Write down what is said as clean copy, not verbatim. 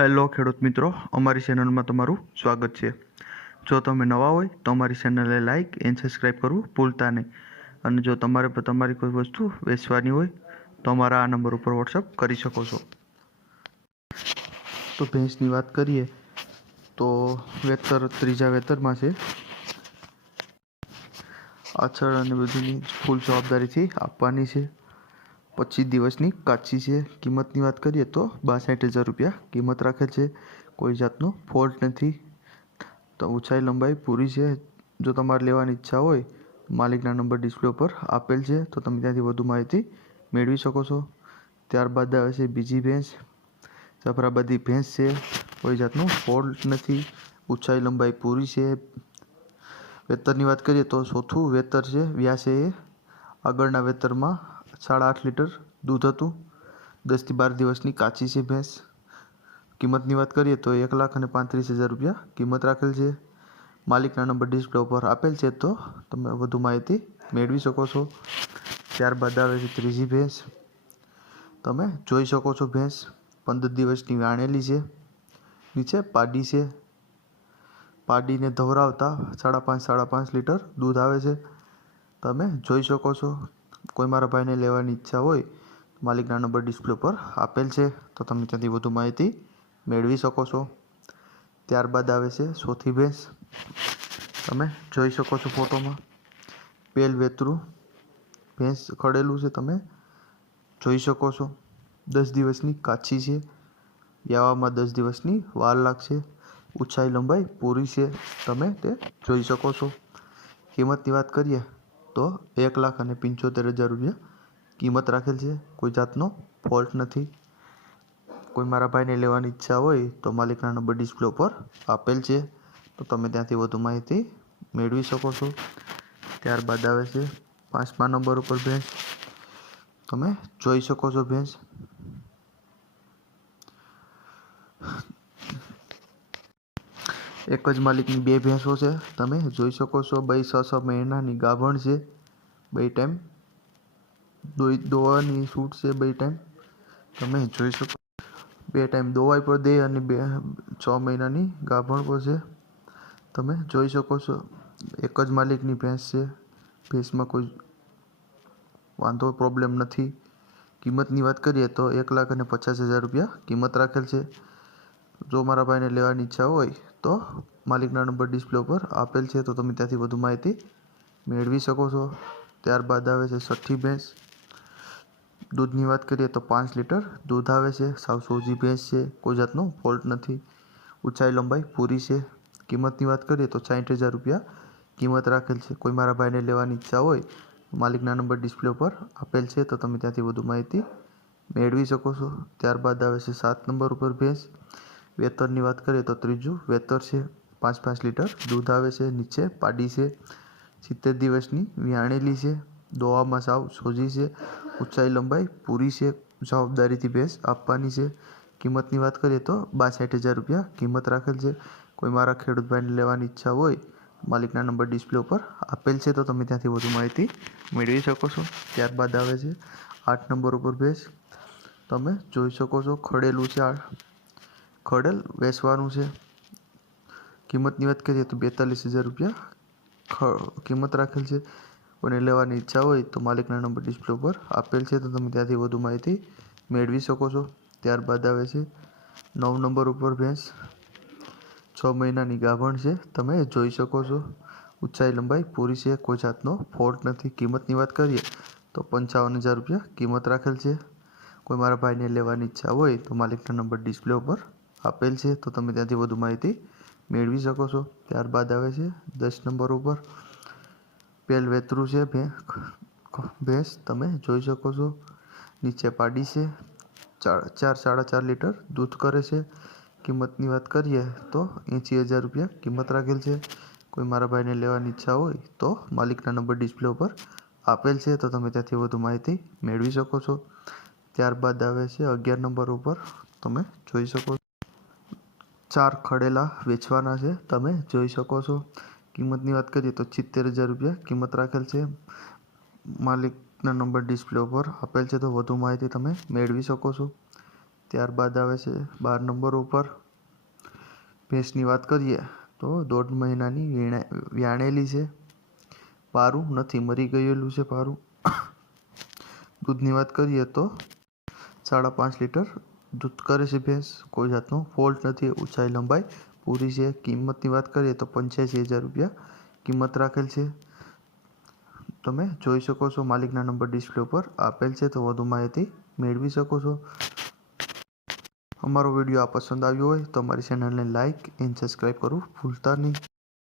Hello ખેડૂત મિત્રો, અમારી ચેનલમાં તમારું સ્વાગત છે। જો તમે નવા હોય તો અમારી ચેનલને લાઇક એન્ડ સબસ્ક્રાઈબ કરવું ભૂલતા નહીં। અને જો તમારી કોઈ વસ્તુ વેચવાની હોય તો અમારા આ નંબર ઉપર વોટ્સઅપ કરી શકો છો। તો ભેંસની વાત કરીએ તો વેતર ત્રીજા વેતરમાં છે। આછળ અને બધીની ફૂલ જવાબદારીથી આપવાની છે। 25 દિવસની કાચી છે। કિંમતની વાત કરીએ તો 62,000 રૂપિયા કિંમત રાખેલ છે। કોઈ જાતનો ફોલ્ટ નથી। તો ઊંચાઈ લંબાઈ પૂરી છે। જો તમારે લેવાની ઈચ્છા હોય માલિકના નંબર ડિસ્પ્લે ઉપર આપેલ છે તો તમે ત્યાંથી વધુ માહિતી મેળવી શકો છો। ત્યારબાદ આવે છે બીજી ભેંસ। જફરાબાદી ભેંસ છે। કોઈ જાતનો ફોલ્ટ નથી। ઊંચાઈ લંબાઈ પૂરી છે। વેતરની વાત કરીએ તો ચોથું વેતર છે। વ્યાસે એ આગળના વેતરમાં 8.5 લીટર દૂધ હતું। 10 થી 12 દિવસની કાચી છે ભેંસ। કિંમતની વાત કરીએ તો 1,35,000 રૂપિયા કિંમત રાખેલ છે। માલિકના નંબર ડિસ્પ્લે ઉપર આપેલ છે તો તમે વધુ માહિતી મેળવી શકો છો। ત્યારબાદ આવે છે ત્રીજી ભેંસ। તમે જોઈ શકો છો ભેંસ 15 દિવસની વાણેલી છે। નીચે પાડી છે। પાડીને ધવરાવતા 5.5 લીટર દૂધ આવે છે। તમે જોઈ શકો છો। કોઈ મારા ભાઈને લેવાની ઈચ્છા હોય માલિકના નંબર ડિસ્પ્લે પર આપેલ છે તો તમે ત્યાંથી વધુ માહિતી મેળવી શકો છો। ત્યારબાદ આવે છે ચોથી ભેંસ। તમે જોઈ શકો છો ફોટોમાં પેલ વેતરું ભેંસ ખડેલું છે। તમે જોઈ શકો છો 10 દિવસની કાચી છે। યાવામાં 10 દિવસની વાર લાગશે। ઊંચાઈ લંબાઈ પૂરી છે। તમે તે જોઈ શકો છો। કિંમતની વાત કરીએ તો 1,75,000 રૂપિયા કિંમત રાખેલ છે। કોઈ જાતનો ફોલ્ટ નથી। કોઈ મારા ભાઈને લેવાની ઈચ્છા હોય તો માલિકના નંબર ડિસ્પ્લે ઉપર આપેલ છે તો તમે ત્યાંથી વધુ માહિતી મેળવી શકો છો। ત્યારબાદ આવે છે 5મા નંબર ઉપર ભેંસ। તમે જોઈ શકો છો ભેંસ એક જ માલિકની બે ભેંસો છે। તમે જોઈ શકો છો 2-6 મહિનાની ગાભણ છે। 2 ટાઈમ દોવાની છૂટ છે। 2 ટાઈમ તમે જોઈ શકો 2 ટાઈમ દોવાઈ પર દે અને 6 મહિનાની ગાભણ પર છે। તમે જોઈ શકો છો એક જ માલિકની ભેંસ છે। ભેંસમાં કોઈ વાંધો પ્રોબ્લેમ નથી। કિંમતની વાત કરીએ તો 1,50,000 રૂપિયા કિંમત રાખેલ છે। જો મારા ભાઈને લેવાની ઈચ્છા હોય તો માલિકના નંબર ડિસ્પ્લે ઉપર આપેલ છે તો તમે ત્યાંથી વધુ માહિતી મેળવી શકો છો। ત્યારબાદ આવે છે છઠ્ઠી ભેંસ। દૂધની વાત કરીએ તો 5 લીટર દૂધ આવે છે। સાવ સોજી ભેંસ છે। કોઈ જાતનો ફોલ્ટ નથી। ઊંચાઈ લંબાઈ પૂરી છે। કિંમતની વાત કરીએ તો 60,000 રૂપિયા કિંમત રાખેલ છે। કોઈ મારા ભાઈને લેવાની ઈચ્છા હોય માલિકના નંબર ડિસ્પ્લે ઉપર આપેલ છે તો તમે ત્યાંથી વધુ માહિતી મેળવી શકો છો। ત્યારબાદ આવે છે 7 નંબર ઉપર ભેંસ। વેતરની વાત કરીએ તો ત્રીજું વેતર છે। 5 લીટર દૂધ આવે છે। નીચે પાડી છે। 70 દિવસની વ્યાણેલી છે। દોવામાં સાવ સોજી છે। ઊંચાઈ લંબાઈ પૂરી છે। જવાબદારીથી ભેંસ આપવાની છે। કિંમતની વાત કરીએ તો 62,000 રૂપિયા કિંમત રાખેલ છે। કોઈ મારા ખેડૂત ભાઈને લેવાની ઈચ્છા હોય માલિકના નંબર ડિસ્પ્લે ઉપર આપેલ છે તો તમે ત્યાંથી વધુ માહિતી મેળવી શકો છો। ત્યારબાદ આવે છે 8 નંબર ઉપર ભેંસ। તમે જોઈ શકો છો ખડેલું છે। ખડેલ વેચવાનું છે। કિંમતની વાત કરીએ તો 42,000 રૂપિયા કિંમત રાખેલ છે। કોઈને લેવાની ઈચ્છા હોય તો માલિકના નંબર ડિસ્પ્લે ઉપર આપેલ છે તો તમે ત્યાંથી વધુ માહિતી મેળવી શકો છો। ત્યારબાદ આવે છે 9 નંબર ઉપર ભેંસ। 6 મહિનાની ગાભણ છે। તમે જોઈ શકો છો ઊંચાઈ લંબાઈ પૂરી છે। કોઈ જાતનો ફોલ્ટ નથી। કિંમતની વાત કરીએ તો 55,000 રૂપિયા કિંમત રાખેલ છે। કોઈ મારા ભાઈને લેવાની ઈચ્છા હોય તો માલિકના નંબર ડિસ્પ્લે ઉપર આપેલ છે તો તમે ત્યાંથી વધુ માહિતી મેળવી શકો છો। ત્યારબાદ આવે છે 10 નંબર ઉપર પેલ વેતરું છે ભેંસ। તમે જોઈ શકો છો નીચે પાડી છે। 4-4.5 લીટર દૂધ કરે છે। કિંમતની વાત કરીએ તો 80,000 રૂપિયા કિંમત રાખેલ છે। કોઈ મારા ભાઈને લેવાની ઈચ્છા હોય તો માલિકના નંબર ડિસ્પ્લે ઉપર આપેલ છે તો તમે ત્યાંથી વધુ માહિતી મેળવી શકો છો। ત્યારબાદ આવે છે 11 નંબર ઉપર તમે જોઈ શકો 4 ખડેલા વેચવાના છે। તમે જોઈ શકો છો। કિંમતની વાત કરીએ તો 70,000 રૂપિયા કિંમત રાખેલ છે। માલિકના નંબર ડિસ્પ્લે ઉપર આપેલ છે તો વધુ માહિતી તમે મેળવી શકો છો। ત્યારબાદ આવે છે 12 નંબર ઉપર ભેંસની વાત કરીએ તો 1.5 મહિનાની વ્યાણેલી છે, પારું નથી, મરી ગયેલું છે પારું. દૂધની વાત કરીએ તો 5.5 લીટર દૂધ કરે છે ભેંસ, કોઈ જાતનો ફોલ્ટ નથી, ઊંચાઈ લંબાઈ પૂરી છે. કિંમતની વાત કરીએ તો 85,000 રૂપિયા કિંમત રાખેલ છે. તમે જોઈ શકો છો માલિકના નંબર ડિસ્પ્લે ઉપર આપેલ છે, તો વધુ માહિતી મેળવી શકો છો. અમારો વિડીયો આ પસંદ આવ્યો હોય તો અમારી ચેનલને લાઇક એન્ડ સબસ્ક્રાઈબ કરવું ભૂલતા નહીં.